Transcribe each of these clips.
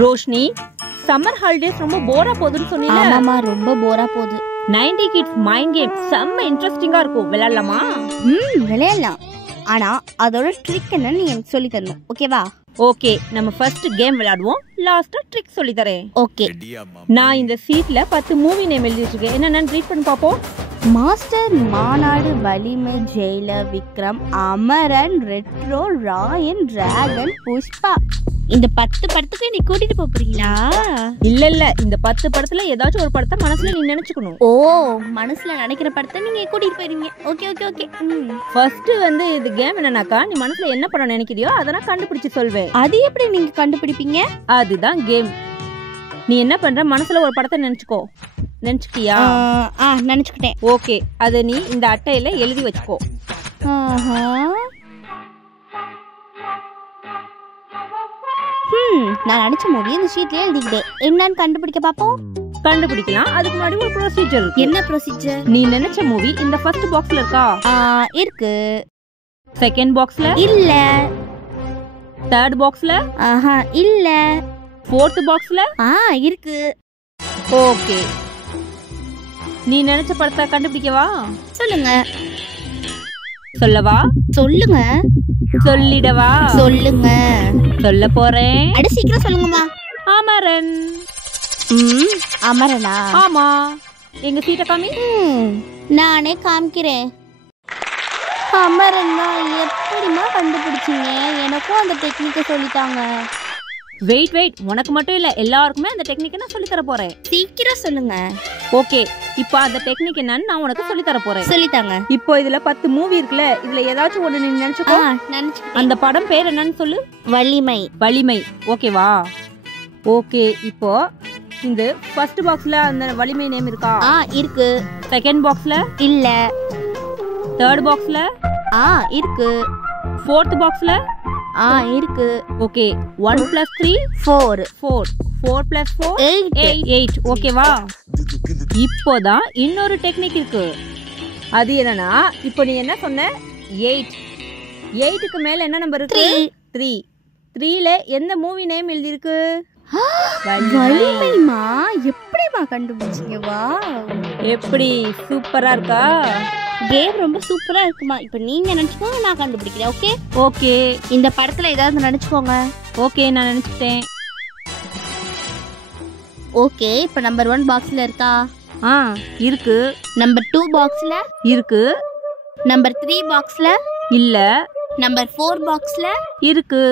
Roshini, summer holidays ரொம்ப போரா போகுதுன்னு சொன்னீங்க. ஆமாமா, ரொம்ப போரா போகுது. 90 கிட்ஸ் மைண்ட் கேம் செம்ம இன்ட்ரெஸ்டிங்கா இருக்கும். விளையாடலாமா? விளையாடலாம். ஆனா அதோட ட்ரிக் என்னன்னு நீ எனக்கு சொல்லி தரணும். ஓகேவா? ஓகே, நம்ம ஃபர்ஸ்ட் கேம் விளையாடுவோம். லாஸ்டா ட்ரிக் சொல்லி தரேன். ஓகே. நான் இந்த சீட்ல 10 மூவி நேம் எழுதி வச்சிருக்கேன். என்னன்னு ரீட் பண்ணி பாப்போம். Master, Maanaadu, Valimai, Jailer, Vikram, Amaran, Retro, Raayan, Dragon, Pushpa. இந்த 10 படத்துக்கு நீ கூட்டிட்டு போறீங்களா? இல்ல, இந்த 10 படத்துல ஏதாச்சும் ஒரு படத்தை மனசுல நீ நினைச்சுக்கணும். ஓ, மனசுல நினைக்கிற படத்தை நீங்க கூட்டிட்டு போயிருவீங்க. Okay okay okay. ஃபர்ஸ்ட் வந்து இது கேம் என்னன்னாக்கா, நீ மனசுல என்ன படம் நினைக்கிறியோ அதை நான் கண்டுபிடிச்சு சொல்வேன். அது எப்படி நீங்க கண்டுபிடிப்பீங்க? அதுதான் கேம். நீ என்ன பண்ற, மனசுல ஒரு படத்தை நினைச்சுக்கோ. நினைச்சுக்கியா? நினைச்சுக்கிட்டேன். ஓகே, அதை நீ இந்த அட்டையில எழுதி வச்சுக்கோ. நான் நினைச்ச மூவி இந்த ஷீட்லயே எழுதிக்கிட்டேன். என்னன்னு கண்டுபிடிக்க பாப்போம். கண்டுபிடிக்கலாம். அதுக்கு முன்னாடி ஒரு ப்ரொசீஜர். என்ன ப்ரொசீஜர்? நீ நினைச்ச மூவி இந்த ஃபர்ஸ்ட் பாக்ஸ்ல இருக்கா? இருக்கு. செகண்ட் பாக்ஸ்ல இல்ல. தேர்ட் பாக்ஸ்ல இல்ல. ஃபோர்த் பாக்ஸ்ல இருக்கு. ஓகே, நீ நினைச்ச படத்தை கண்டுபிடிக்கவா? சொல்லுங்க. சொல்லவா? சொல்லுங்க. சொல்லிடவா? சொல்லுங்க. சொல்ல போறேன். அட சீக்கிரம் சொல்லுங்கம்மா. அமரன். அமரனா? ஆமா. எங்க சீட்டை காமி. நானே காமிக்கிறேன். அமரன் தான். எப்படிமா கண்டுபிடிச்சீங்க? எனக்கும் அந்த டெக்னிக்கை சொல்லிட்டாங்க. வெயிட், உனக்கு மட்டும் இல்ல, எல்லாருக்குமே அந்த டெக்னிக்கை நான் சொல்லி தர போறேன். சீக்கிரம் சொல்லுங்க. ஓகே, இப்போ அந்த டெக்னிக் என்னன்னு நான் உனக்கு சொல்லி தர போறேன். சொல்லிட்டாங்க. இப்போ இதுல 10 மூவி இருக்குல்ல, இதுல ஏதாச்சும் ஒண்ணு நீ நினைச்சுக்கோ. அந்த படம் பேர் என்னன்னு சொல்லு. வலிமை. வலிமை. ஓகேவா? ஓகே, இப்போ இந்த ஃபர்ஸ்ட் பாக்ஸ்ல அந்த வலிமை நேம் இருக்கா? இருக்கு. செகண்ட் பாக்ஸ்ல இல்ல. தேர்ட் பாக்ஸ்ல இருக்கு. ஃபோர்த் பாக்ஸ்ல இருக்கு. ஓகே, 1 + 3 4 4 + 4 8. ஓகேவா? இப்போதான் இன்னொரு டெக்னிக் இருக்கு. அது என்னன்னா, இப்போ நீ என்ன சொன்ன? 8க்கு மேல என்ன நம்பர் இருக்கு? 3ல எந்த மூவி நேம் எழுதி இருக்கு? வலிமைமா. எப்படிமா கண்டுபிடிச்சீங்க? வா, எப்படி சூப்பரா இருக்கா? கேம் ரொம்ப சூப்பரா இருக்குமா. இப்போ நீங்க நினைச்சுக்கோங்க, நான் கண்டுபிடிக்கிறேன். Okay okay. இந்த படத்துல ஏதாவது நினைச்சுக்கோங்க. ஓகே, நான் நினைச்சிட்டேன். ஓகே, இப்போ நம்பர் 1 பாக்ஸ்ல இருக்கா? இருக்கு. நம்பர் 2 பாக்ஸ்ல இருக்கு. நம்பர் 3 பாக்ஸ்ல இல்ல. நம்பர் 4 பாக்ஸ்ல இருக்கு.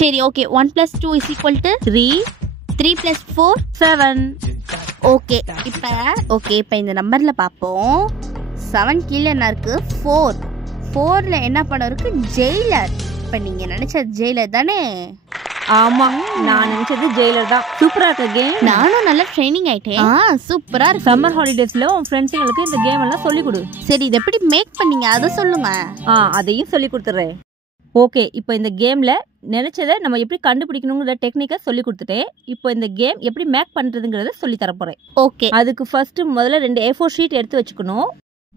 சரி, ஓகே. 1 + 2 = 3. 3 + 4 7. ஓகே. இப்போ இந்த நம்பர்ல பாப்போம். 7 கீழே என்ன இருக்கு? 4ல என்ன படம் இருக்கு? ஜெயிலர். இப்போ நீங்க நினைச்ச ஜெயிலர் தானே? ஆமா, நான் நினைச்சது ஜெயிலர் தான். சூப்பரா இருக்க கேம். நானும் நல்ல ட்ரைனிங் ஆயிட்டேன். சூப்பரா இருக்கு. சம்மர் ஹாலிடேஸ்ல உன் ஃப்ரெண்ட்ஸுங்களுக்கு இந்த கேம் எல்லாம் சொல்லி கொடு. சரி, இது எப்படி மேக் பண்ணீங்க அதை சொல்லுங்க. அதையும் சொல்லி கொடுத்துறேன். ஓகே, இப்போ இந்த கேம்ல நினைச்சதை நம்ம எப்படி கண்டுபிடிக்கணுங்கிற டெக்னிக்கை சொல்லி கொடுத்துட்டேன். இப்போ இந்த கேம் எப்படி மேக் பண்றதுங்கிறத சொல்லி தர போறேன். ஓகே. அதுக்கு ஃபர்ஸ்ட் முதல்ல 2 A4 ஷீட் எடுத்து வச்சுக்கணும்.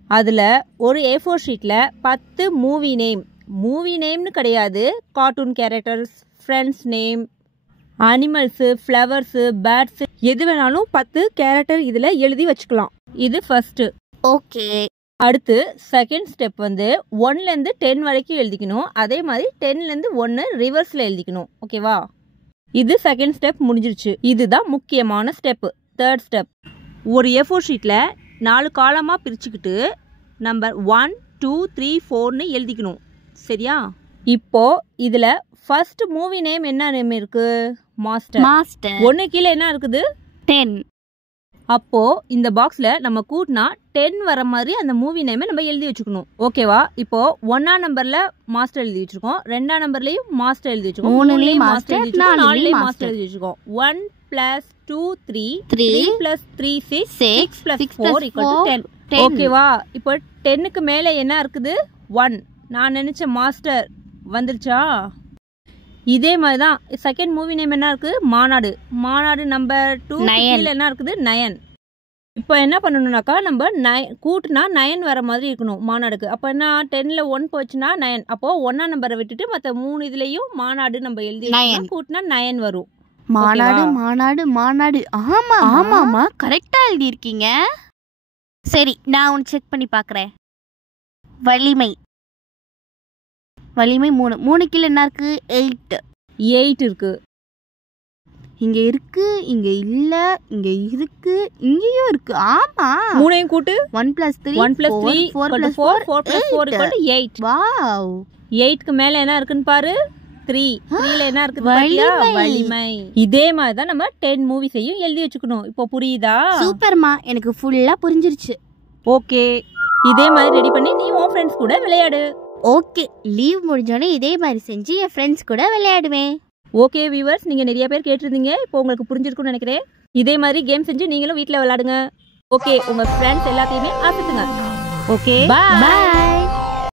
அதுல ஒரு A4 ஷீட்ல 10 மூவி நேம்னு கிடையாது, cartoon characters, friends name, animals, flowers, birds, எது வேணாலும் 10 கேரக்டர் இதில் எழுதி வச்சுக்கலாம். இது ஃபர்ஸ்ட்டு. ஓகே. அடுத்து செகண்ட் ஸ்டெப் வந்து 1லேருந்து 10 வரைக்கும் எழுதிக்கணும். அதே மாதிரி 10லேருந்து 1 ரிவர்ஸில் எழுதிக்கணும். ஓகேவா? இது செகண்ட் ஸ்டெப் முடிஞ்சிருச்சு. இதுதான் முக்கியமான ஸ்டெப்பு. தேர்ட் ஸ்டெப், ஒரு A4 ஷீட்டில் 4 காலமாக பிரிச்சுக்கிட்டு நம்பர் 1 2 3 4ன்னு எழுதிக்கணும். சரியா? இப்போ இதில் ஃபர்ஸ்ட் மூவி நேம் என்ன நேம் இருக்கு? மாஸ்டர். 1 கீழே என்ன இருக்குது? 10. அப்போ இந்த பாக்ஸ்ல நம்ம கூட்டினா 10 வர மாதிரி அந்த மூவி நேமை நம்ம எழுதி வச்சுக்கணும். ஓகேவா? இப்போ 1ஆம் நம்பர்ல மாஸ்டர் எழுதி வச்சிருக்கோம், 2ஆம் நம்பர்லயும் மாஸ்டர் எழுதி வச்சிருக்கோம், 3லயும் மாஸ்டர் எழுதி வச்சிருக்கோம், 4லயும் மாஸ்டர் எழுதி வச்சிருக்கோம். 1 + 2 3 3 + 3 6 6 + 4 = 10. ஓகேவா? இப்போ 10க்கு மேல என்ன இருக்குது? 1. நான் நினைச்ச மாஸ்டர் வந்துருச்சா? இதே மாதிரி தான் செகண்ட் மூவி நேம் என்ன இருக்கு? மாநாடு நம்பர் 2 கீழ என்ன இருக்குது? 9. இப்போ என்ன பண்ணணும்னாக்கா, நம்ம கூட்டினா 9 வர மாதிரி இருக்கணும் மாநாடுக்கு. அப்போ என்ன, 10ல் 1 போச்சுன்னா 9. அப்போ 1ஆம் நம்பரை விட்டுட்டு மற்ற 3 இதுலையும் மாநாடு நம்ம எழுதி கூட்டினா 9 வரும். மாநாடு மாநாடு மாநாடு. ஆமா ஆமாமா, கரெக்டா எழுதி இருக்கீங்க. சரி, நான் ஒன்று செக் பண்ணி பார்க்குறேன். வலிமை வலிமை 3. 3 கீழே என்ன இருக்கு? 8. 8 இருக்கு. இங்க இருக்கு, இங்க இல்ல, இங்க இருக்கு, இங்கேயும் இருக்கு. ஆமா, 3ஐயும் கூட்டு. 1 + 3 1 + 3 4 + 4 + 4 8. வாவ், 8க்கு மேல என்ன இருக்குன்னு பாரு. 3. 3ல என்ன இருக்கு பாத்தியா? வலிமை. இதே மாதிரி தான் நம்ம 10 மூவிஸையும் எழுதி வச்சுக்கணும். இப்போ புரியுதா? சூப்பர்மா, எனக்கு ஃபுல்லா புரிஞ்சிருச்சு. ஓகே, இதே மாதிரி ரெடி பண்ணி நீ உன் ஃப்ரெண்ட்ஸ் கூட விளையாடு. ஓகே, லீவ் முடிஞ்சோடனே இதே மாதிரி செஞ்சு என் ஃப்ரெண்ட்ஸ் கூட விளையாடுவேன். ஓகே வியூவர்ஸ், நீங்கள் நிறைய பேர் கேட்டிருந்தீங்க. இப்போ உங்களுக்கு புரிஞ்சிருக்கும்னு நினைக்கிறேன். இதே மாதிரி கேம் செஞ்சு நீங்களும் வீட்டில் விளையாடுங்க. ஓகே, உங்கள் ஃப்ரெண்ட்ஸ் எல்லாத்தையுமே ஆசத்துங்க. ஓகே, பாய்.